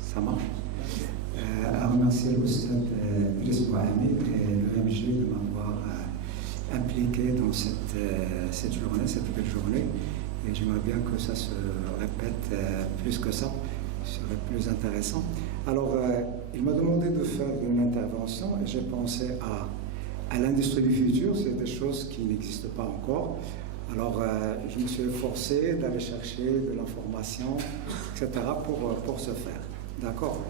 ça marche. À remercier le Stade Idriss Bouhamid et l'OMG de m'avoir impliqué dans cette journée, cette belle journée. Et j'aimerais bien que ça se répète plus que ça, ce serait plus intéressant. Alors, il m'a demandé de faire une intervention et j'ai pensé à l'industrie du futur, c'est des choses qui n'existent pas encore. Alors, je me suis efforcé d'aller chercher de l'information, etc., pour ce faire. D'accord?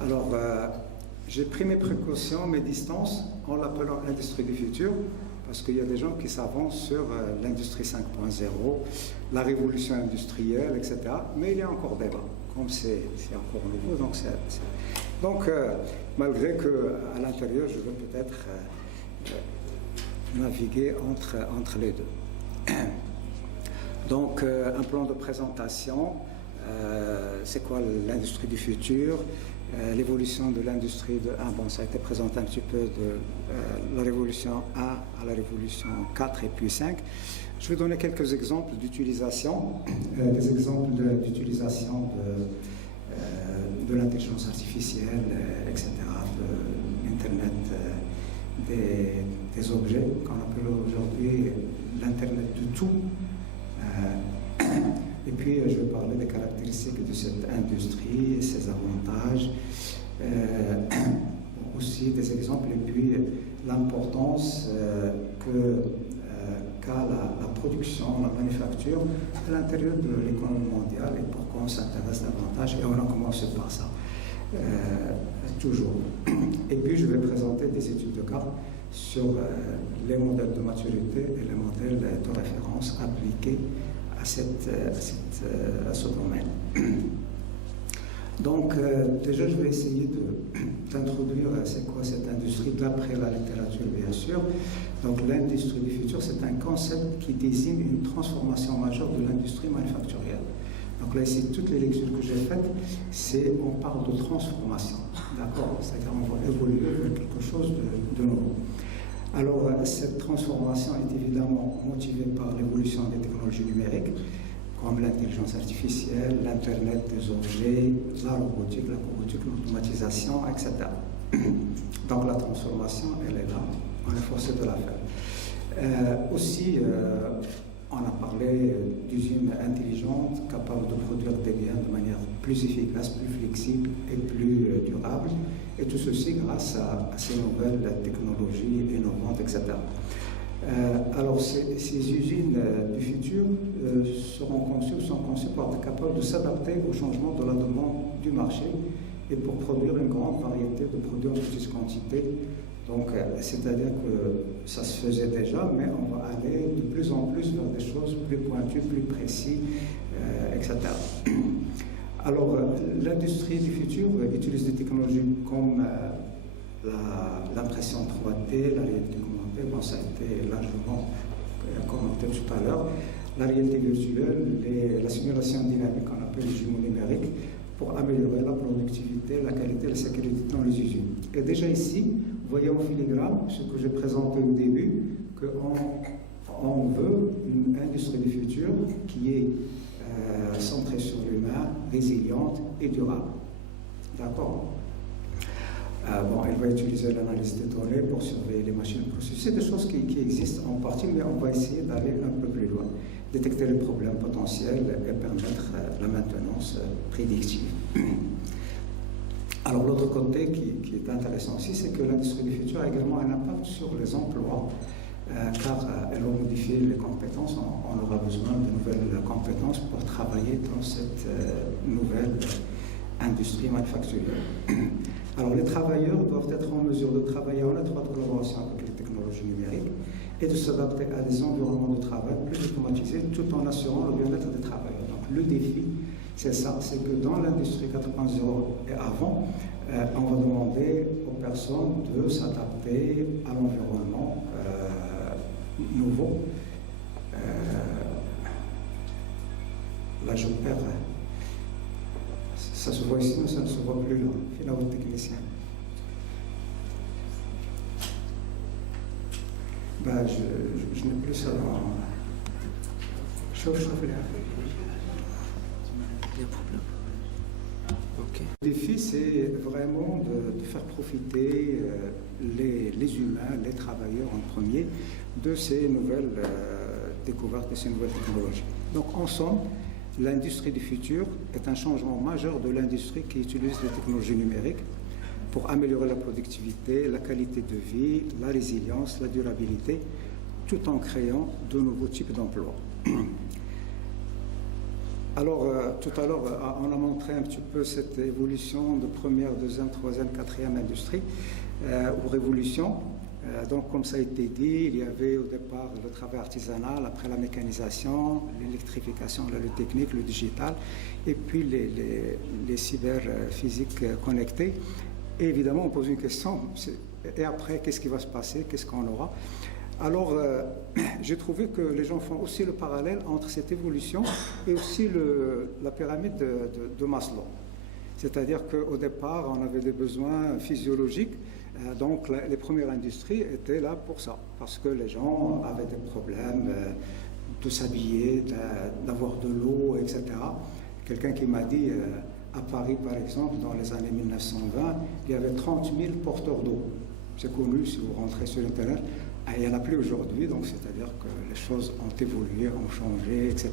Alors, j'ai pris mes précautions, mes distances, en l'appelant industrie du futur, parce qu'il y a des gens qui s'avancent sur l'industrie 5.0, la révolution industrielle, etc. Mais il y a encore débat, comme c'est encore nouveau. Donc, malgré qu'à l'intérieur, je veux peut-être naviguer entre les deux. Donc, un plan de présentation, c'est quoi l'industrie du futur, l'évolution de l'industrie de 1, bon, ça a été présenté un petit peu de la révolution 1 à la révolution 4 et puis 5. Je vais donner quelques exemples d'utilisation, des exemples d'utilisation de l'intelligence artificielle, etc., de l'Internet des objets, qu'on appelle aujourd'hui l'Internet de tout. Et puis, je vais parler des caractéristiques de cette industrie, ses avantages, aussi des exemples, et puis l'importance qu'a la production, la manufacture à l'intérieur de l'économie mondiale et pourquoi on s'intéresse davantage. Et on a commencé par ça, toujours. Et puis, je vais présenter des études de cas sur les modèles de maturité et les modèles de référence appliqués à ce domaine. Donc, déjà, je vais essayer d'introduire c'est quoi cette industrie d'après la littérature, bien sûr. Donc, l'industrie du futur, c'est un concept qui désigne une transformation majeure de l'industrie manufacturière. Donc là, ici, toutes les lectures que j'ai faites, on parle de transformation, d'accord? C'est-à-dire on va évoluer vers quelque chose de nouveau. Alors, cette transformation est évidemment motivée par l'évolution des technologies numériques, comme l'intelligence artificielle, l'Internet des objets, la robotique, l'automatisation, etc. Donc, la transformation, elle est là, on est forcé de la faire. Aussi, on a parlé d'usines intelligentes capables de produire des biens de manière plus efficace, plus flexible et plus durable. Et tout ceci grâce à ces nouvelles technologies innovantes, etc. Alors, ces usines du futur sont conçues pour être capables de s'adapter au changement de la demande du marché et pour produire une grande variété de produits en petite quantité. Donc, c'est-à-dire que ça se faisait déjà, mais on va aller de plus en plus vers des choses plus pointues, plus précises, etc. Alors, l'industrie du futur utilise des technologies comme l'impression 3D, la réalité augmentée, bon, ça a été largement commenté tout à l'heure, la réalité virtuelle, la simulation dynamique qu'on appelle les jumeaux numériques, pour améliorer la productivité, la qualité et la sécurité dans les usines. Et déjà ici, vous voyez en filigrane ce que j'ai présenté au début, qu'on veut une industrie du futur qui est centrée sur l'humain, résiliente et durable. D'accord? Bon, elle va utiliser l'analyse des données pour surveiller les machines et processus. C'est des choses qui existent en partie, mais on va essayer d'aller un peu plus loin, détecter les problèmes potentiels et permettre la maintenance prédictive. Alors, l'autre côté qui est intéressant aussi, c'est que l'industrie du futur a également un impact sur les emplois, car elle va modifier les compétences. On aura besoin de nouvelles compétences pour travailler dans cette nouvelle industrie manufacturière. Alors, les travailleurs doivent être en mesure de travailler en étroite collaboration avec les technologies numériques et de s'adapter à des environnements de travail plus automatisés tout en assurant le bien-être des travailleurs. Donc, le défi, c'est ça, c'est que dans l'industrie 4.0 et avant, on va demander aux personnes de s'adapter à l'environnement nouveau. Là, je perds. Ça se voit ici, mais ça ne se voit plus là. Fais-la votre technicien. Ben, je n'ai plus ça dans. Chauffe, là. Il y a un problème. Okay. Le défi, c'est vraiment de faire profiter les humains, les travailleurs en premier, de ces nouvelles découvertes, de ces nouvelles technologies. Donc, en somme, l'industrie du futur est un changement majeur de l'industrie qui utilise les technologies numériques pour améliorer la productivité, la qualité de vie, la résilience, la durabilité, tout en créant de nouveaux types d'emplois. Alors, tout à l'heure, on a montré un petit peu cette évolution de première, deuxième, troisième, quatrième industrie ou révolution. Donc, comme ça a été dit, il y avait au départ le travail artisanal, après la mécanisation, l'électrification, le technique, le digital, et puis les cyberphysiques connectés. Et évidemment, on pose une question, et après, qu'est-ce qui va se passer, qu'est-ce qu'on aura? Alors, j'ai trouvé que les gens font aussi le parallèle entre cette évolution et aussi la pyramide de Maslow. C'est-à-dire qu'au départ, on avait des besoins physiologiques, donc les premières industries étaient là pour ça, parce que les gens avaient des problèmes de s'habiller, d'avoir de l'eau, etc. Quelqu'un qui m'a dit, à Paris par exemple, dans les années 1920, il y avait 30 000 porteurs d'eau. C'est connu si vous rentrez sur Internet. Il n'y en a plus aujourd'hui, donc c'est-à-dire que les choses ont évolué, ont changé, etc.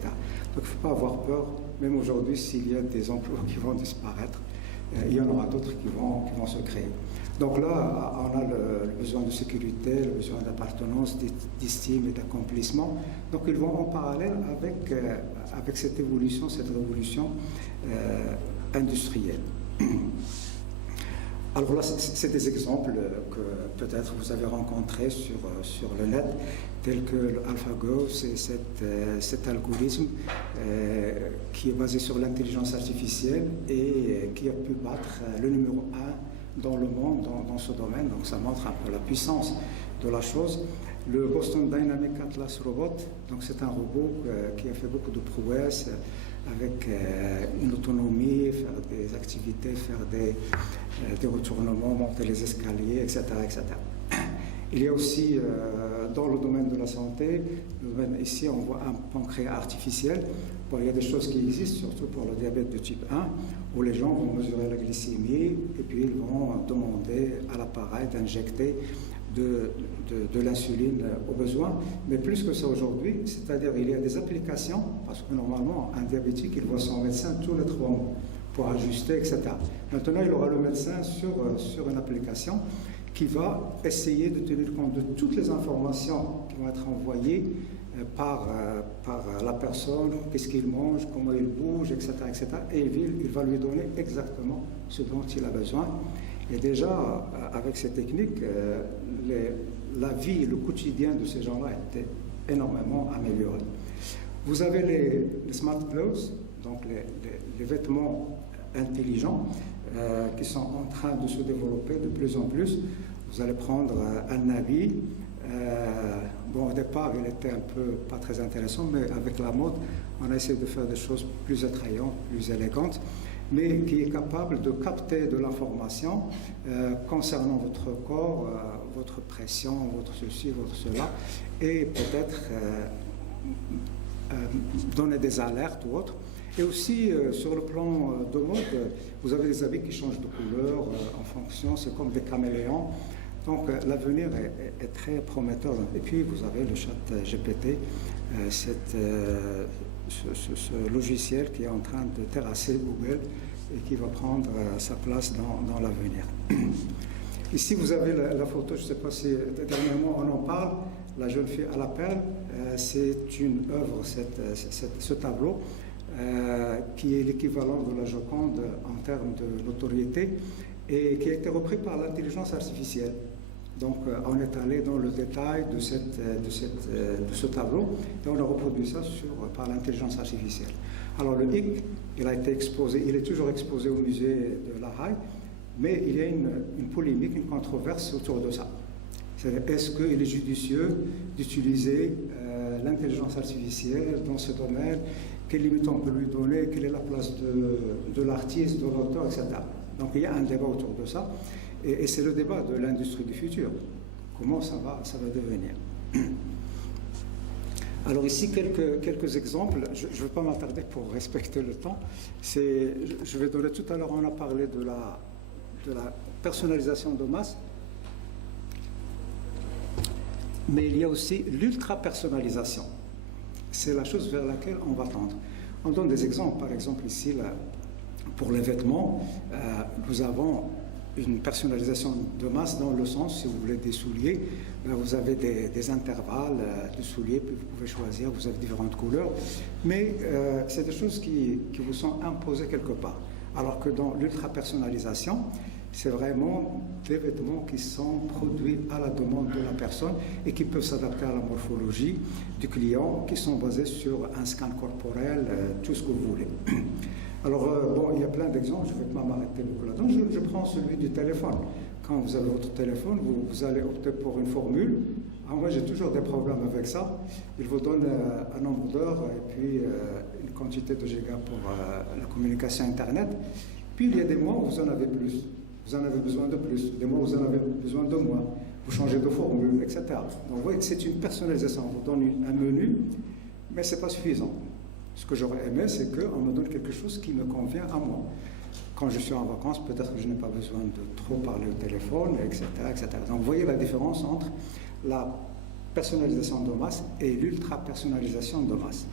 Donc il ne faut pas avoir peur, même aujourd'hui, s'il y a des emplois qui vont disparaître, il y en aura d'autres qui vont se créer. Donc là, on a le besoin de sécurité, le besoin d'appartenance, d'estime et d'accomplissement. Donc ils vont en parallèle avec cette évolution, cette révolution industrielle. Alors là, c'est des exemples que peut-être vous avez rencontrés sur le net, tels que AlphaGo, c'est cet algorithme qui est basé sur l'intelligence artificielle et qui a pu battre le numéro 1 dans le monde dans ce domaine. Donc ça montre un peu la puissance de la chose. Le Boston Dynamic Atlas Robot, donc c'est un robot qui a fait beaucoup de prouesses avec une autonomie, faire des activités, faire des retournements, monter les escaliers, etc., etc. Il y a aussi dans le domaine de la santé, ici on voit un pancréas artificiel. Bon, il y a des choses qui existent, surtout pour le diabète de type 1, où les gens vont mesurer la glycémie et puis ils vont demander à l'appareil d'injecter de l'insuline au besoin. Mais plus que ça aujourd'hui, c'est-à-dire il y a des applications, parce que normalement un diabétique il voit son médecin tous les 3 mois pour ajuster, etc. Maintenant il aura le médecin sur une application qui va essayer de tenir compte de toutes les informations qui vont être envoyées par la personne, qu'est-ce qu'il mange, comment il bouge, etc., etc. Et il va lui donner exactement ce dont il a besoin. Et déjà, avec ces techniques, la vie, le quotidien de ces gens-là était énormément amélioré. Vous avez les smart clothes, donc les vêtements intelligents qui sont en train de se développer de plus en plus. Vous allez prendre un habit. Bon, au départ, il était un peu pas très intéressant, mais avec la mode, on a essayé de faire des choses plus attrayantes, plus élégantes, mais qui est capable de capter de l'information concernant votre corps, votre pression, votre ceci, votre cela, et peut-être donner des alertes ou autres. Et aussi, sur le plan de mode, vous avez des habits qui changent de couleur en fonction, c'est comme des caméléons. Donc l'avenir est très prometteur. Et puis vous avez le chat GPT, ce logiciel qui est en train de terrasser Google et qui va prendre sa place dans l'avenir. Ici vous avez la photo, je ne sais pas si dernièrement on en parle, la jeune fille à la perle, c'est une œuvre, ce tableau, qui est l'équivalent de la Joconde en termes de notoriété et qui a été repris par l'intelligence artificielle. Donc on est allé dans le détail de ce tableau et on a reproduit ça par l'intelligence artificielle. Alors le hic, il a été exposé, il est toujours exposé au musée de La Haye, mais il y a une polémique, une controverse autour de ça. C'est-à-dire, est-ce qu'il est judicieux d'utiliser l'intelligence artificielle dans ce domaine? Quelles limites on peut lui donner? Quelle est la place de l'artiste, de l'auteur, etc. Donc il y a un débat autour de ça. Et c'est le débat de l'industrie du futur. Comment ça va devenir? Alors ici, quelques exemples. Je ne vais pas m'attarder pour respecter le temps. Je vais donner tout à l'heure, on a parlé de la personnalisation de masse. Mais il y a aussi l'ultra-personnalisation. C'est la chose vers laquelle on va tendre. On donne des exemples. Par exemple, ici, là, pour les vêtements, nous avons une personnalisation de masse dans le sens, si vous voulez des souliers, vous avez des intervalles de souliers, puis vous pouvez choisir, vous avez différentes couleurs, mais c'est des choses qui vous sont imposées quelque part. Alors que dans l'ultra-personnalisation, c'est vraiment des vêtements qui sont produits à la demande de la personne et qui peuvent s'adapter à la morphologie du client, qui sont basés sur un scan corporel, tout ce que vous voulez. Alors, bon, il y a plein d'exemples, je ne vais pas m'arrêter beaucoup là-dedans. Je prends celui du téléphone. Quand vous avez votre téléphone, vous allez opter pour une formule. Moi, j'ai toujours des problèmes avec ça. Il vous donne un nombre d'heures et puis une quantité de gigas pour la communication Internet. Puis, il y a des mois où vous en avez plus. Vous en avez besoin de plus. Des mois où vous en avez besoin de moins. Vous changez de formule, etc. Donc, vous voyez, c'est une personnalisation. On vous donne un menu, mais ce n'est pas suffisant. Ce que j'aurais aimé, c'est qu'on me donne quelque chose qui me convient à moi. Quand je suis en vacances, peut-être que je n'ai pas besoin de trop parler au téléphone, etc., etc. Donc, vous voyez la différence entre la personnalisation de masse et l'ultra-personnalisation de masse.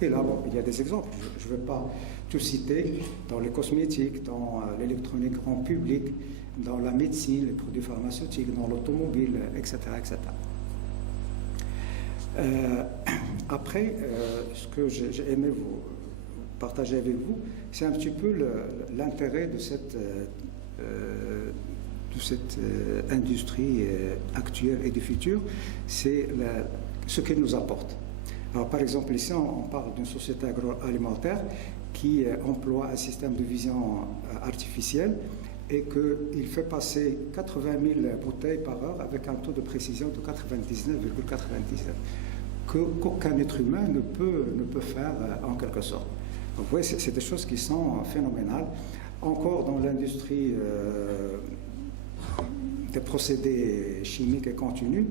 Et là, bon, il y a des exemples. Je ne vais pas tout citer. Dans les cosmétiques, dans l'électronique grand public, dans la médecine, les produits pharmaceutiques, dans l'automobile, etc., etc. Après, ce que j'ai aimé vous partager avec vous, c'est un petit peu l'intérêt de cette industrie actuelle et du futur, c'est ce qu'elle nous apporte. Alors, par exemple, ici, on parle d'une société agroalimentaire qui emploie un système de vision artificielle et qu'il fait passer 80 000 bouteilles par heure avec un taux de précision de 99,99 qu'aucun être humain ne peut faire en quelque sorte. Donc, vous voyez, c'est des choses qui sont phénoménales. Encore dans l'industrie des procédés chimiques et continus,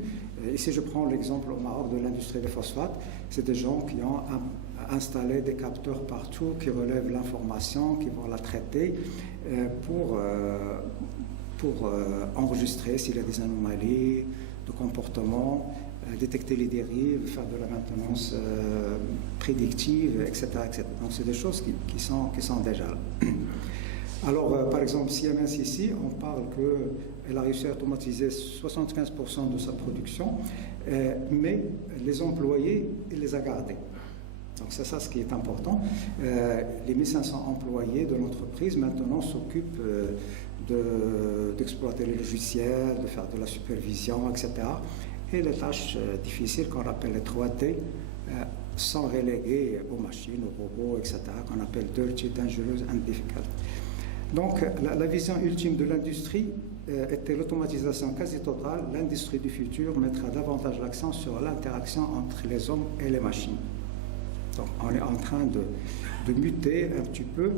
ici je prends l'exemple au Maroc de l'industrie des phosphates, c'est des gens qui ont installé des capteurs partout qui relèvent l'information, qui vont la traiter pour enregistrer s'il y a des anomalies de comportement, détecter les dérives, faire de la maintenance prédictive, etc., etc. Donc c'est des choses qui sont déjà là. Alors, par exemple, Siemens ici, on parle qu'elle a réussi à automatiser 75% de sa production, mais les employés, il les a gardés. Donc c'est ça ce qui est important. Les 1500 employés de l'entreprise maintenant s'occupent d'exploiter les logiciels, de faire de la supervision, etc. Et les tâches difficiles qu'on appelle les 3T sont reléguées aux machines, aux robots, etc., qu'on appelle dirty, dangerous and difficult. Donc, la vision ultime de l'industrie était l'automatisation quasi totale. L'industrie du futur mettra davantage l'accent sur l'interaction entre les hommes et les machines. Donc, on est en train de muter un petit peu,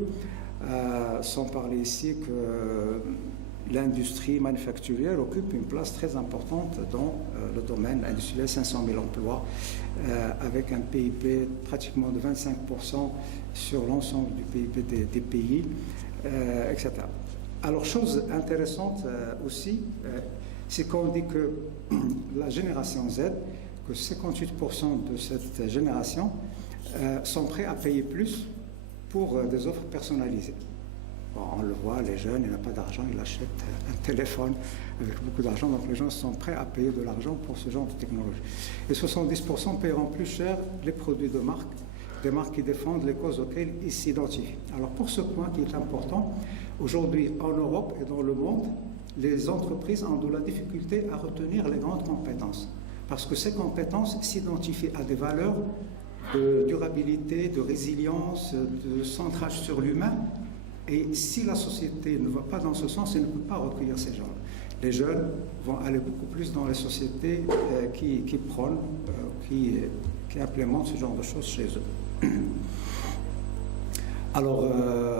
sans parler ici que l'industrie manufacturière occupe une place très importante dans le domaine industriel, 500 000 emplois, avec un PIB pratiquement de 25% sur l'ensemble du PIB des pays. Etc. Alors, chose intéressante aussi, c'est qu'on dit que la génération Z, que 58% de cette génération sont prêts à payer plus pour des offres personnalisées. Bon, on le voit, les jeunes, ils n'ont pas d'argent, ils achètent un téléphone avec beaucoup d'argent, donc les gens sont prêts à payer de l'argent pour ce genre de technologie. Et 70% paieront plus cher les produits de marque, des marques qui défendent les causes auxquelles ils s'identifient. Alors pour ce point qui est important, aujourd'hui en Europe et dans le monde, les entreprises ont de la difficulté à retenir les grandes compétences. Parce que ces compétences s'identifient à des valeurs de durabilité, de résilience, de centrage sur l'humain. Et si la société ne va pas dans ce sens, elle ne peut pas recueillir ces gens. Les jeunes vont aller beaucoup plus dans les sociétés qui prônent, qui implémentent ce genre de choses chez eux. Alors,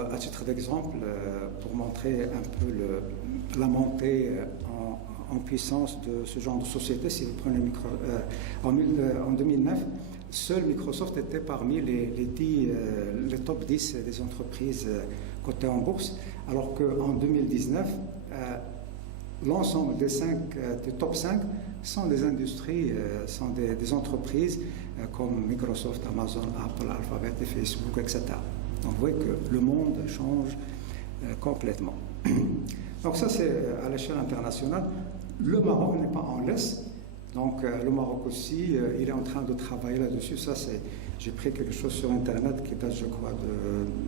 à titre d'exemple, pour montrer un peu la montée en puissance de ce genre de société, si vous prenez en 2009, seul Microsoft était parmi les top 10 des entreprises cotées en bourse, alors qu'en 2019, l'ensemble des top 5 sont des industries, sont des entreprises comme Microsoft, Amazon, Apple, Alphabet, et Facebook, etc. Donc vous voyez que le monde change complètement. Donc ça, c'est à l'échelle internationale. Le Maroc n'est pas en laisse. Donc le Maroc aussi, il est en train de travailler là-dessus. Ça, j'ai pris quelque chose sur Internet qui date, je crois,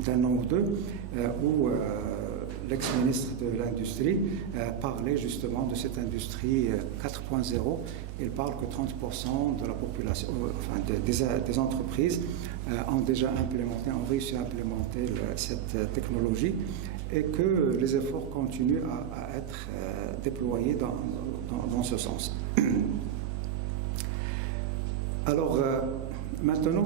d'un an ou deux, où l'ex-ministre de l'Industrie parlait justement de cette industrie 4.0. Il parle que 30% de la population, enfin des entreprises ont déjà implémenté, ont réussi à implémenter cette technologie, et que les efforts continuent à être déployés dans ce sens. Alors, maintenant,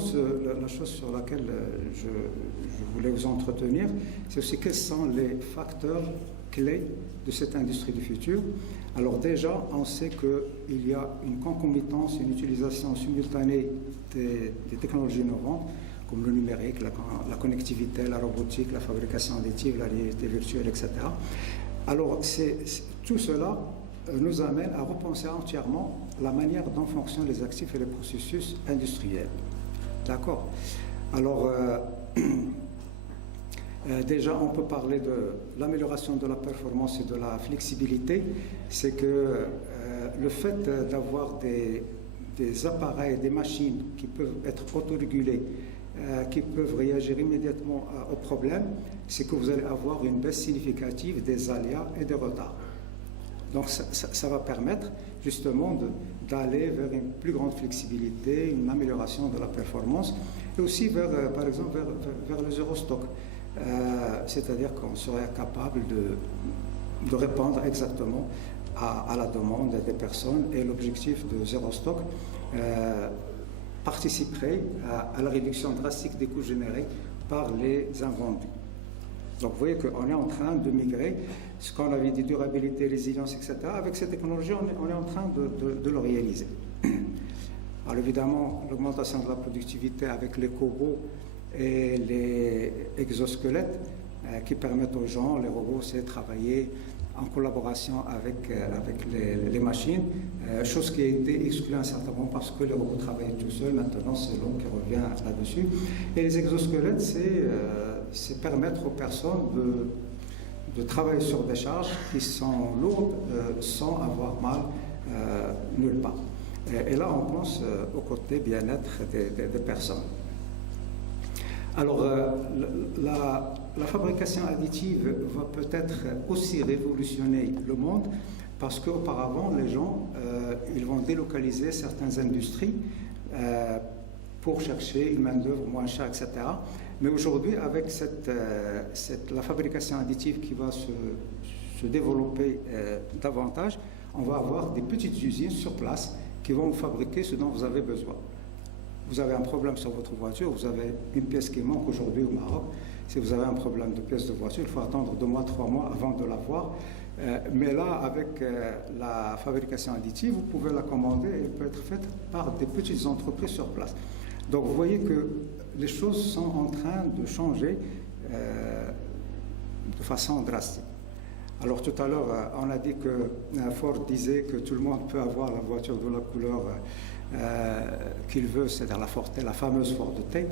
la chose sur laquelle je voulais vous entretenir, c'est aussi quels sont les facteurs clés de cette industrie du futur. Alors déjà, on sait qu'il y a une concomitance, une utilisation simultanée des technologies innovantes, comme le numérique, la connectivité, la robotique, la fabrication additive, la réalité virtuelle, etc. Alors, tout cela nous amène à repenser entièrement la manière dont fonctionnent les actifs et les processus industriels. D'accord? Alors, déjà, on peut parler de l'amélioration de la performance et de la flexibilité. C'est que le fait d'avoir des appareils, des machines qui peuvent être autorégulées, qui peuvent réagir immédiatement aux problèmes, c'est que vous allez avoir une baisse significative des aléas et des retards. Donc ça va permettre justement d'aller vers une plus grande flexibilité, une amélioration de la performance, et aussi par exemple vers le zéro stock. C'est-à-dire qu'on serait capable de répondre exactement à la demande des personnes, et l'objectif de zéro stock participerait à la réduction drastique des coûts générés par les invendus. Donc vous voyez qu'on est en train de migrer, ce qu'on avait dit, durabilité, résilience, etc. Avec cette technologie, on est en train de le réaliser. Alors évidemment, l'augmentation de la productivité avec les cobots et les exosquelettes qui permettent aux gens, les robots, c'est de travailler en collaboration avec les machines, chose qui a été exclue à un certain moment parce que les robots travaillaient tout seuls. Maintenant, c'est l'homme qui revient là-dessus. Et les exosquelettes, c'est permettre aux personnes de travailler sur des charges qui sont lourdes sans avoir mal nulle part. Et là, on pense au côté bien-être des personnes. Alors, la fabrication additive va peut-être aussi révolutionner le monde, parce qu'auparavant, les gens, ils vont délocaliser certaines industries pour chercher une main-d'œuvre moins chère, etc. Mais aujourd'hui, avec la fabrication additive qui va se développer davantage, on va avoir des petites usines sur place qui vont fabriquer ce dont vous avez besoin. Vous avez un problème sur votre voiture, vous avez une pièce qui manque aujourd'hui au Maroc. Si vous avez un problème de pièce de voiture, il faut attendre 2 mois, 3 mois avant de l'avoir. Mais là, avec la fabrication additive, vous pouvez la commander et elle peut être faite par des petites entreprises sur place. Donc vous voyez que les choses sont en train de changer de façon drastique. Alors tout à l'heure, on a dit que Ford disait que tout le monde peut avoir la voiture de la couleur qu'il veut, c'est-à-dire la fameuse Ford T,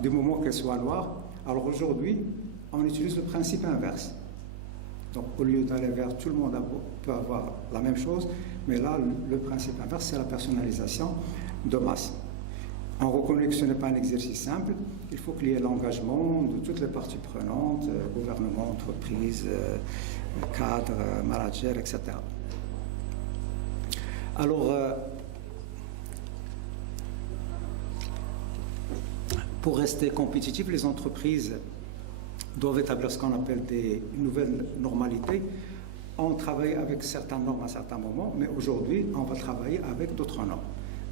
du moment qu'elle soit noire. Alors aujourd'hui, on utilise le principe inverse. Donc au lieu d'aller vers tout le monde peut avoir la même chose, mais là, le principe inverse, c'est la personnalisation de masse. On reconnaît que ce n'est pas un exercice simple, il faut qu'il y ait l'engagement de toutes les parties prenantes, gouvernement, entreprise, cadres, managers, etc. Alors, pour rester compétitifs, les entreprises doivent établir ce qu'on appelle des nouvelles normalités. On travaille avec certaines normes à certains moments, mais aujourd'hui, on va travailler avec d'autres normes.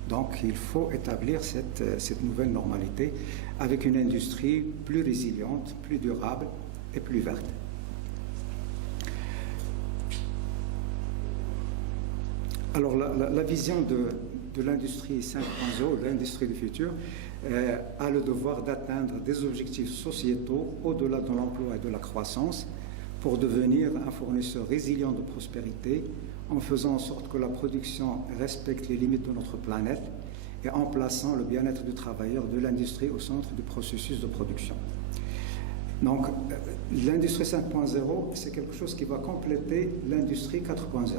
Donc, il faut établir cette nouvelle normalité avec une industrie plus résiliente, plus durable et plus verte. Alors, la vision de l'industrie 5.0, de l'industrie du futur, a le devoir d'atteindre des objectifs sociétaux au-delà de l'emploi et de la croissance pour devenir un fournisseur résilient de prospérité en faisant en sorte que la production respecte les limites de notre planète et en plaçant le bien-être du travailleur de l'industrie au centre du processus de production. Donc, l'industrie 5.0, c'est quelque chose qui va compléter l'industrie 4.0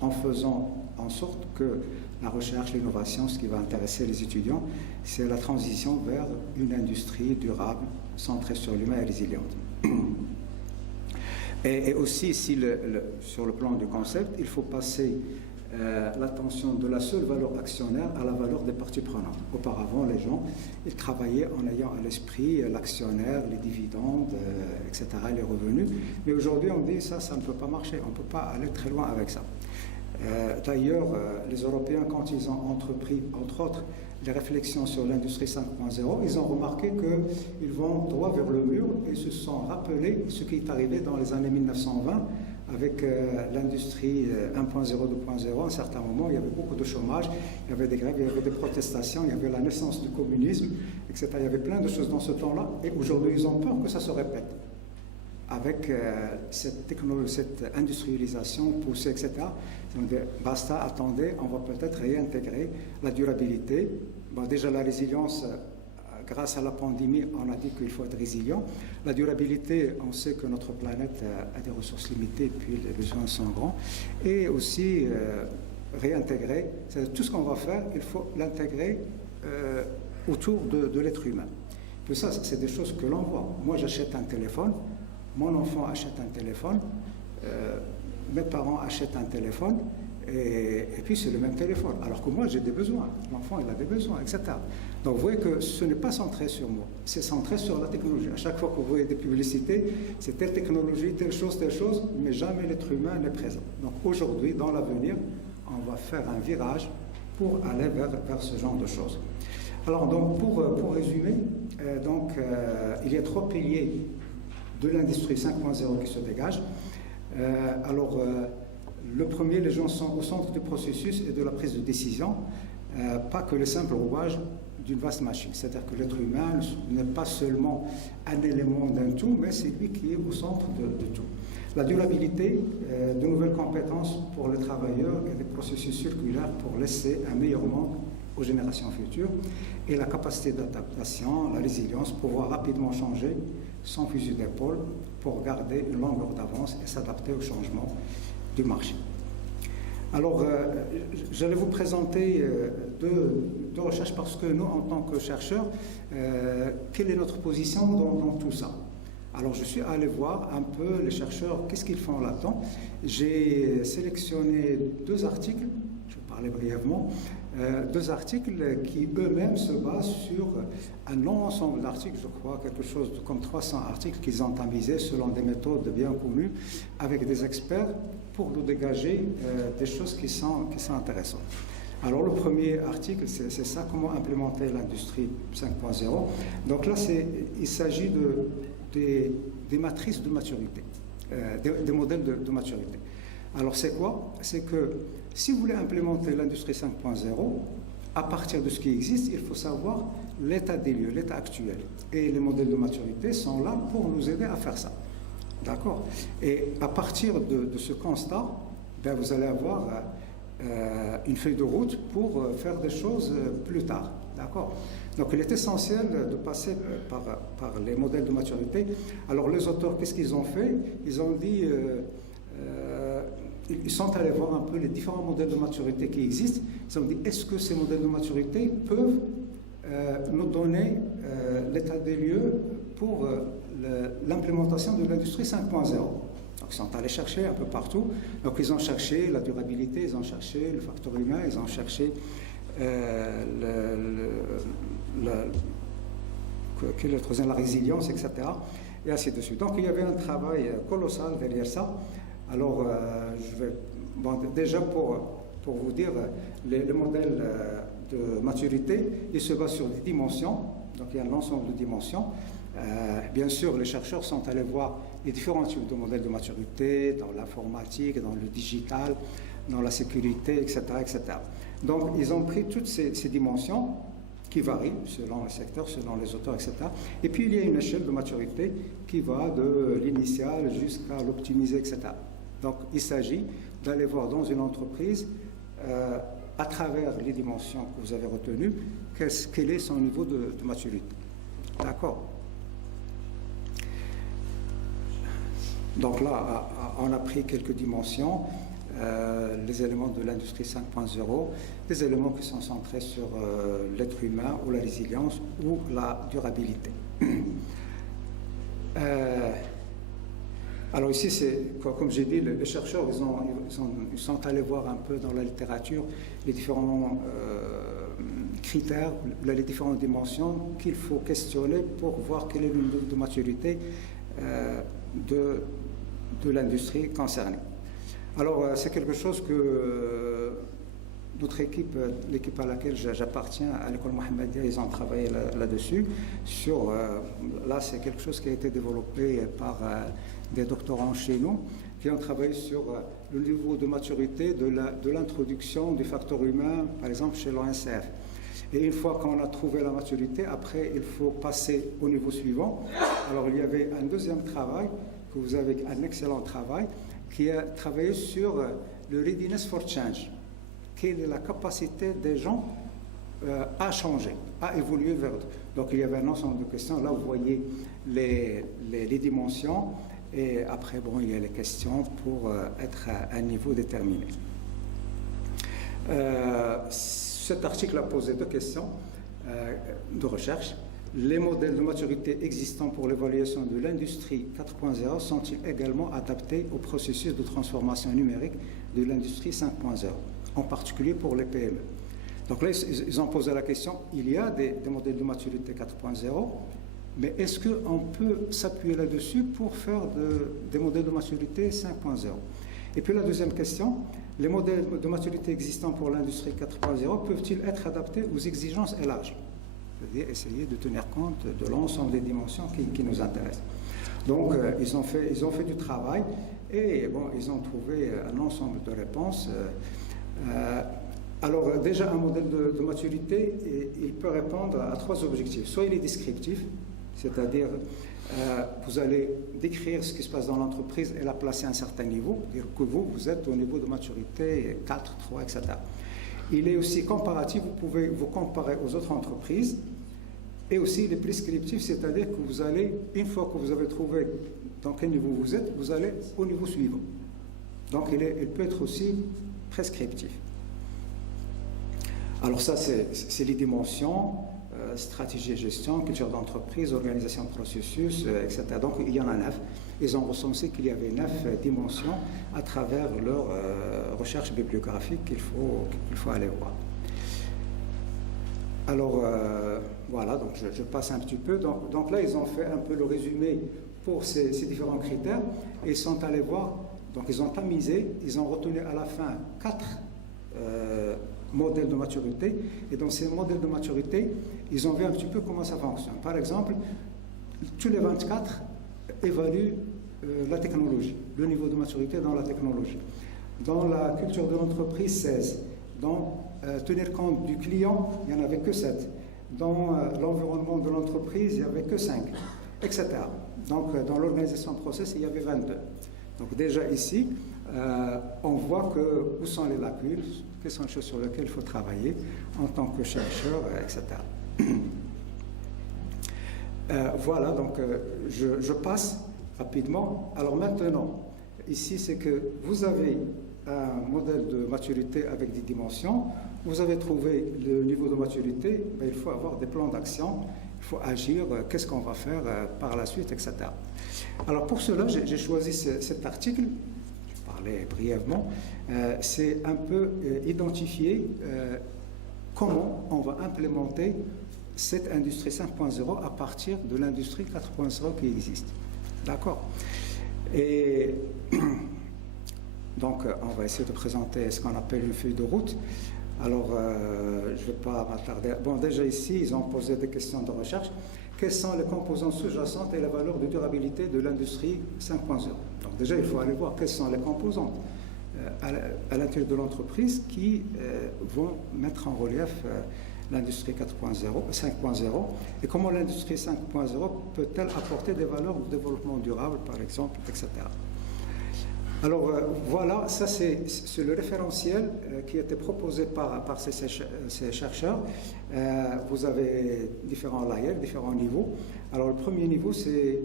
en faisant en sorte que la recherche, l'innovation, ce qui va intéresser les étudiants, c'est la transition vers une industrie durable, centrée sur l'humain et résiliente. Et aussi, sur le plan du concept, il faut passer l'attention de la seule valeur actionnaire à la valeur des parties prenantes. Auparavant, les gens, ils travaillaient en ayant à l'esprit l'actionnaire, les dividendes, etc., les revenus. Mais aujourd'hui, on dit ça ne peut pas marcher, on ne peut pas aller très loin avec ça. D'ailleurs, les Européens, quand ils ont entrepris, entre autres, les réflexions sur l'industrie 5.0, ils ont remarqué qu'ils vont droit vers le mur et se sont rappelés ce qui est arrivé dans les années 1920 avec l'industrie 1.0, 2.0. À un certain moment, il y avait beaucoup de chômage, il y avait des grèves, il y avait des protestations, il y avait la naissance du communisme, etc. Il y avait plein de choses dans ce temps-là et aujourd'hui, ils ont peur que ça se répète. Avec cette industrialisation poussée, etc. On dit, basta, attendez, on va peut-être réintégrer la durabilité. Bon, déjà, la résilience, grâce à la pandémie, on a dit qu'il faut être résilient. La durabilité, on sait que notre planète a des ressources limitées, puis les besoins sont grands. Et aussi, réintégrer, c'est tout ce qu'on va faire, il faut l'intégrer autour de l'être humain. Tout ça, c'est des choses que l'on voit. Moi, j'achète un téléphone. Mon enfant achète un téléphone, mes parents achètent un téléphone, et puis c'est le même téléphone. Alors que moi, j'ai des besoins, l'enfant, il a des besoins, etc. Donc vous voyez que ce n'est pas centré sur moi, c'est centré sur la technologie. À chaque fois que vous voyez des publicités, c'est telle technologie, telle chose, mais jamais l'être humain n'est présent. Donc aujourd'hui, dans l'avenir, on va faire un virage pour aller vers ce genre de choses. Alors donc, pour résumer, il y a 3 piliers de l'industrie 5.0 qui se dégage. Le premier, les gens sont au centre du processus et de la prise de décision, pas que le simple rouage d'une vaste machine. C'est-à-dire que l'être humain n'est pas seulement un élément d'un tout, mais c'est lui qui est au centre de tout. La durabilité, de nouvelles compétences pour les travailleurs et des processus circulaires pour laisser un meilleur monde aux générations futures, et la capacité d'adaptation, la résilience, pouvoir rapidement changer sans fusil d'épaule pour garder une longueur d'avance et s'adapter aux changements du marché. Alors, j'allais vous présenter deux recherches parce que nous, en tant que chercheurs, quelle est notre position dans tout ça? Alors, je suis allé voir un peu les chercheurs, qu'est-ce qu'ils font là-dedans. J'ai sélectionné 2 articles, je vais parler brièvement, 2 articles qui eux-mêmes se basent sur un long ensemble d'articles, je crois, quelque chose comme 300 articles qu'ils ont tamisés selon des méthodes bien connues, avec des experts pour nous dégager des choses qui sont intéressantes. Alors le premier article, c'est ça, comment implémenter l'industrie 5.0. Donc là, il s'agit des matrices de maturité, des modèles de maturité. Alors c'est quoi? C'est que si vous voulez implémenter l'industrie 5.0, à partir de ce qui existe, il faut savoir l'état des lieux, l'état actuel. Et les modèles de maturité sont là pour nous aider à faire ça. D'accord? Et à partir de ce constat, vous allez avoir une feuille de route pour faire des choses plus tard. D'accord? Donc il est essentiel de passer par les modèles de maturité. Alors les auteurs, qu'est-ce qu'ils ont fait? Ils ont dit... ils sont allés voir un peu les différents modèles de maturité qui existent. Ils ont dit, est-ce que ces modèles de maturité peuvent nous donner l'état des lieux pour l'implémentation de l'industrie 5.0? Donc ils sont allés chercher un peu partout. Donc ils ont cherché la durabilité, ils ont cherché le facteur humain, ils ont cherché la résilience, etc. Et ainsi de suite. Donc il y avait un travail colossal derrière ça. Alors, déjà pour vous dire, les modèles de maturité, ils se basent sur des dimensions, donc il y a un ensemble de dimensions. Bien sûr, les chercheurs sont allés voir les différents types de modèles de maturité, dans l'informatique, dans le digital, dans la sécurité, etc., etc. Donc, ils ont pris toutes ces dimensions qui varient selon le secteur, selon les auteurs, etc. Et puis, il y a une échelle de maturité qui va de l'initial jusqu'à l'optimiser, etc. Donc, il s'agit d'aller voir dans une entreprise, à travers les dimensions que vous avez retenues, quel est son niveau de maturité. D'accord? Donc là, on a pris quelques dimensions, les éléments de l'industrie 5.0, des éléments qui sont centrés sur l'être humain ou la résilience ou la durabilité. Alors ici, comme j'ai dit, les chercheurs, ils sont allés voir un peu dans la littérature les différents critères, les différentes dimensions qu'il faut questionner pour voir quel est le niveau de maturité de l'industrie concernée. Alors, c'est quelque chose que notre équipe, l'équipe à laquelle j'appartiens, à l'école Mohammedia, ils ont travaillé là-dessus. Là, c'est quelque chose qui a été développé par des doctorants chez nous, qui ont travaillé sur le niveau de maturité de l'introduction du facteur humain, par exemple, chez l'ONCF. Et une fois qu'on a trouvé la maturité, après, il faut passer au niveau suivant. Alors, il y avait un deuxième travail, que vous avez un excellent travail, qui a travaillé sur le readiness for change. Quelle est la capacité des gens à changer, à évoluer vers d'autres. Donc, il y avait un ensemble de questions. Là, vous voyez les dimensions. Et après, bon, il y a les questions pour être à un niveau déterminé. Cet article a posé deux questions de recherche. Les modèles de maturité existants pour l'évaluation de l'industrie 4.0 sont-ils également adaptés au processus de transformation numérique de l'industrie 5.0, en particulier pour les PME? Donc là, ils ont posé la question, il y a des modèles de maturité 4.0, mais est-ce qu'on peut s'appuyer là-dessus pour faire des modèles de maturité 5.0? Et puis la deuxième question, les modèles de maturité existants pour l'industrie 4.0 peuvent-ils être adaptés aux exigences et l'âge? C'est-à-dire essayer de tenir compte de l'ensemble des dimensions qui nous intéressent. Donc, ils ont fait du travail et bon, ils ont trouvé un ensemble de réponses. Alors, déjà, un modèle de maturité, il peut répondre à trois objectifs. Soit il est descriptif, c'est-à-dire vous allez décrire ce qui se passe dans l'entreprise et la placer à un certain niveau, dire que vous êtes au niveau de maturité 4, 3, etc. Il est aussi comparatif, vous pouvez vous comparer aux autres entreprises, et aussi il est prescriptif, c'est-à-dire que vous allez, une fois que vous avez trouvé dans quel niveau vous êtes, vous allez au niveau suivant. Donc il peut être aussi prescriptif. Alors ça, c'est les dimensions, stratégie et gestion, culture d'entreprise, organisation de processus, etc. Donc il y en a 9. Ils ont recensé qu'il y avait 9 dimensions à travers leur recherche bibliographique qu'il faut aller voir. Alors voilà, donc je passe un petit peu. Donc là, ils ont fait un peu le résumé pour ces différents critères et ils sont allés voir, donc ils ont tamisé, ils ont retenu à la fin 4 modèles de maturité, et dans ces modèles de maturité, ils ont vu un petit peu comment ça fonctionne. Par exemple, tous les 24 évaluent la technologie, le niveau de maturité dans la technologie. Dans la culture de l'entreprise, 16. Dans tenir compte du client, il n'y en avait que 7. Dans l'environnement de l'entreprise, il n'y avait que 5, etc. Donc, dans l'organisation de process, il y avait 22. Donc, déjà ici, on voit où sont les lacunes, quelles sont les choses sur lesquelles il faut travailler en tant que chercheur, etc. Voilà, donc je passe rapidement. Alors maintenant, ici, c'est que vous avez un modèle de maturité avec des dimensions. Vous avez trouvé le niveau de maturité, il faut avoir des plans d'action, il faut agir, qu'est-ce qu'on va faire par la suite, etc. Alors pour cela, j'ai choisi cet article. Brièvement, c'est un peu identifier comment on va implémenter cette industrie 5.0 à partir de l'industrie 4.0 qui existe. D'accord? Et donc, on va essayer de présenter ce qu'on appelle une feuille de route. Alors, je ne vais pas m'attarder. Bon, déjà ici, ils ont posé des questions de recherche. Quelles sont les composantes sous-jacentes et la valeur de durabilité de l'industrie 5.0? Donc déjà, il faut aller voir quelles sont les composantes. à l'intérieur de l'entreprise qui vont mettre en relief l'industrie 5.0 et comment l'industrie 5.0 peut-elle apporter des valeurs au développement durable, par exemple, etc. Alors voilà, ça c'est le référentiel qui a été proposé par ces chercheurs. Vous avez différents layers, différents niveaux. Alors le premier niveau, c'est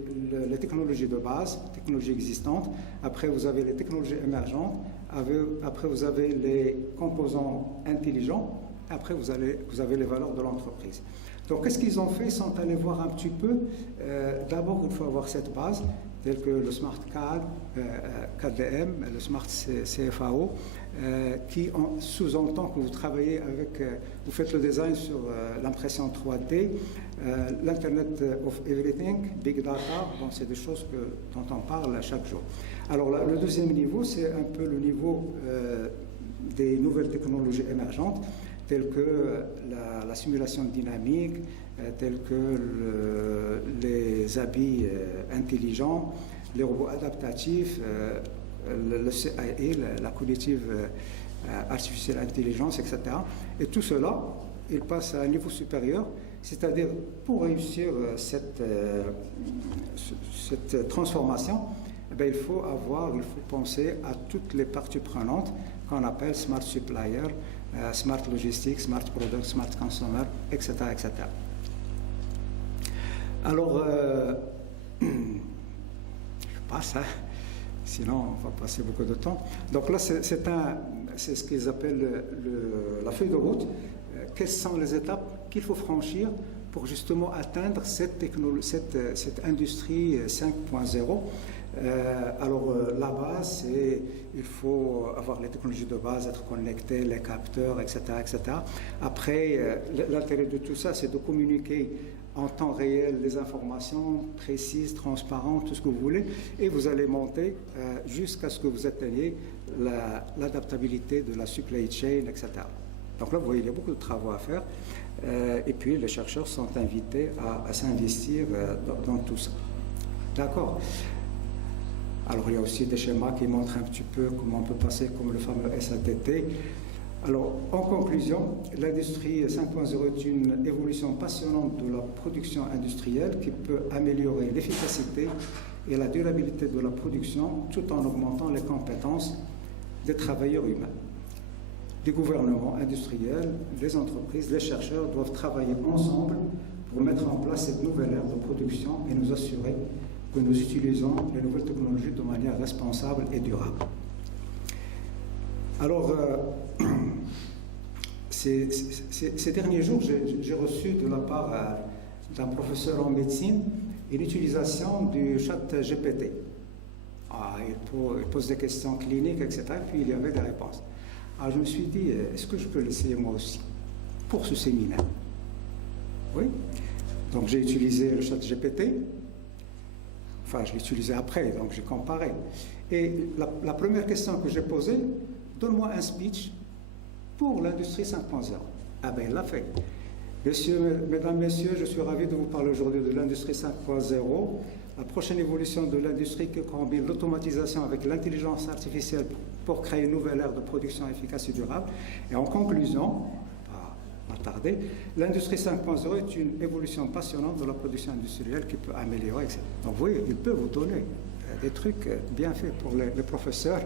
les technologies de base, technologies existantes. Après, vous avez les technologies émergentes. Après, vous avez les composants intelligents. Après, vous avez les valeurs de l'entreprise. Donc, qu'est-ce qu'ils ont fait? Ils sont allés voir un petit peu. D'abord, il faut avoir cette base, telle que le Smart CAD, KDM, le Smart CFAO, qui sous-entend que vous travaillez avec, vous faites le design sur l'impression 3D, l'Internet of Everything, Big Data, bon, c'est des choses dont on parle chaque jour. Alors, là, le deuxième niveau, c'est un peu le niveau des nouvelles technologies émergentes, telles que la simulation dynamique, telles que les habits intelligents, les robots adaptatifs, le CIA, la cognitive artificielle intelligence, etc. Et tout cela, il passe à un niveau supérieur, c'est-à-dire pour réussir cette transformation, eh bien, il faut penser à toutes les parties prenantes qu'on appelle smart supplier, smart logistics, smart product, smart consumer, etc., etc. Alors, je passe, sinon on va passer beaucoup de temps. Donc là, c'est ce qu'ils appellent la feuille de route. Quelles sont les étapes qu'il faut franchir pour justement atteindre cette industrie 5.0. La base, c'est il faut avoir les technologies de base, être connecté, les capteurs, etc., etc. Après, l'intérêt de tout ça, c'est de communiquer en temps réel les informations précises, transparentes, tout ce que vous voulez, et vous allez monter jusqu'à ce que vous atteigniez l'adaptabilité de la supply chain, etc. Donc là, vous voyez, il y a beaucoup de travaux à faire, et puis les chercheurs sont invités à s'investir dans tout ça. D'accord. Alors, il y a aussi des schémas qui montrent un petit peu comment on peut passer, comme le fameux SATT. Alors, en conclusion, l'industrie 5.0 est une évolution passionnante de la production industrielle qui peut améliorer l'efficacité et la durabilité de la production tout en augmentant les compétences des travailleurs humains. Les gouvernements industriels, les entreprises, les chercheurs doivent travailler ensemble pour mettre en place cette nouvelle ère de production et nous assurer que nous utilisons les nouvelles technologies de manière responsable et durable. Alors, ces derniers jours, j'ai reçu de la part d'un professeur en médecine une utilisation du chat GPT. Il pose des questions cliniques, etc., et puis il y avait des réponses. Alors je me suis dit, est-ce que je peux l'essayer moi aussi pour ce séminaire? Oui. Donc j'ai utilisé le chat GPT. Enfin, je l'ai utilisé après, donc j'ai comparé. Et la première question que j'ai posée, donne-moi un speech pour l'industrie 5.0. Ah ben, il l'a fait. Mesdames, Messieurs, je suis ravi de vous parler aujourd'hui de l'industrie 5.0, la prochaine évolution de l'industrie qui combine l'automatisation avec l'intelligence artificielle pour créer une nouvelle ère de production efficace et durable. Et en conclusion, pas tarder, l'industrie 5.0 est une évolution passionnante de la production industrielle qui peut améliorer, etc. Donc vous voyez, il peut vous donner des trucs bien faits pour les professeurs.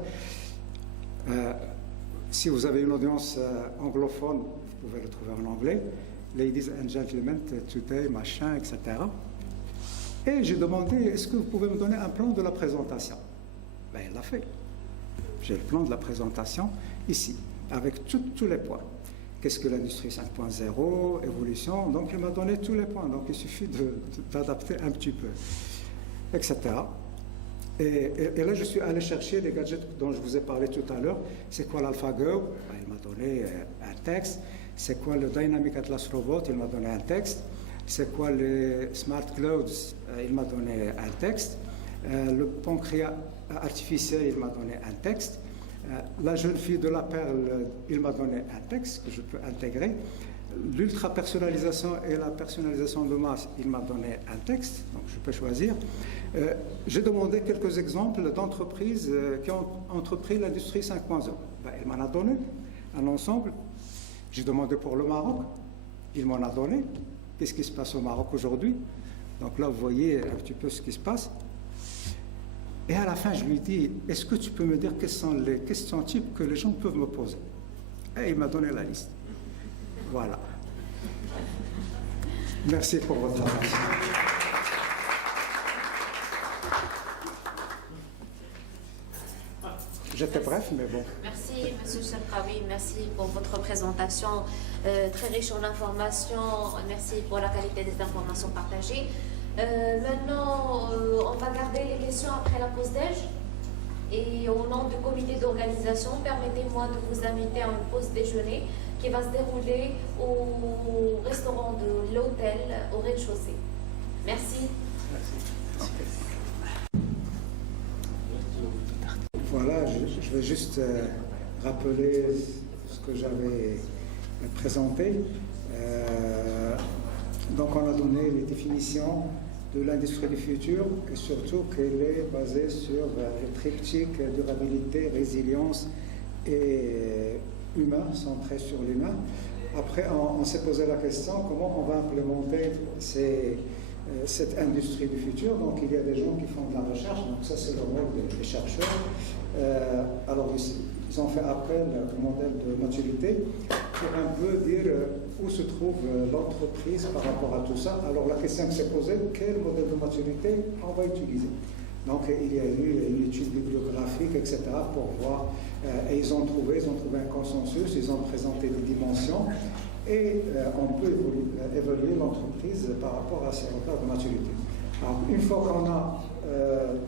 Si vous avez une audience anglophone, vous pouvez le trouver en anglais. Ladies and gentlemen, today, machin, etc. Et j'ai demandé, est-ce que vous pouvez me donner un plan de la présentation? Ben, il l'a fait. J'ai le plan de la présentation ici, avec tous les points. Qu'est-ce que l'industrie 5.0, évolution? Donc, il m'a donné tous les points. Donc, il suffit d'adapter un petit peu, etc. Et là, je suis allé chercher les gadgets dont je vous ai parlé tout à l'heure. C'est quoi l'AlphaGo? Ben, il m'a donné un texte. C'est quoi le Dynamic Atlas Robot? Il m'a donné un texte. C'est quoi le Smart Clouds? Il m'a donné un texte. Le pancréas artificiel, il m'a donné un texte. La jeune fille de la perle, il m'a donné un texte que je peux intégrer. l'ultra-personnalisation et la personnalisation de masse, il m'a donné un texte, donc je peux choisir. J'ai demandé quelques exemples d'entreprises qui ont entrepris l'industrie 5.0. Il m'en a donné un ensemble. J'ai demandé pour le Maroc, il m'en a donné. Qu'est-ce qui se passe au Maroc aujourd'hui? Donc là, vous voyez un petit peu ce qui se passe. Et à la fin, je lui dis, est-ce que tu peux me dire quelles sont les questions types que les gens peuvent me poser? Et il m'a donné la liste. Voilà. Merci pour votre attention. J'étais bref, mais bon. Merci, M. Cherkaoui. Merci pour votre présentation très riche en informations. Merci pour la qualité des informations partagées. Maintenant, on va garder les questions après la pause déj. Et au nom du comité d'organisation, permettez-moi de vous inviter à une pause déjeuner qui va se dérouler au restaurant de l'hôtel au rez-de-chaussée. Merci. Merci. Voilà, je vais juste rappeler ce que j'avais présenté. Donc on a donné les définitions de l'industrie du futur et surtout qu'elle est basée sur le triptyque durabilité, résilience et humain, centré sur l'humain. Après, on s'est posé la question comment on va implémenter cette industrie du futur. Donc il y a des gens qui font de la recherche, donc ça c'est le rôle des chercheurs. Alors ils ont fait appel au modèle de maturité pour un peu dire où se trouve l'entreprise par rapport à tout ça. Alors la question qui s'est posée, quel modèle de maturité on va utiliser? Donc il y a eu une étude bibliographique, etc. pour voir, et ils ont trouvé un consensus, ils ont présenté des dimensions, et on peut évaluer l'entreprise par rapport à ses repères de maturité. Alors, une fois qu'on a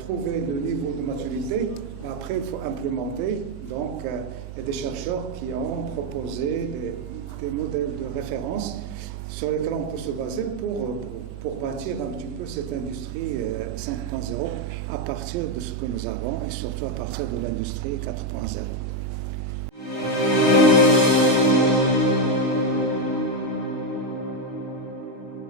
trouvé le niveau de maturité, après il faut implémenter. Donc il y a des chercheurs qui ont proposé des modèles de référence sur lesquels on peut se baser pour bâtir un petit peu cette industrie 5.0 à partir de ce que nous avons et surtout à partir de l'industrie 4.0.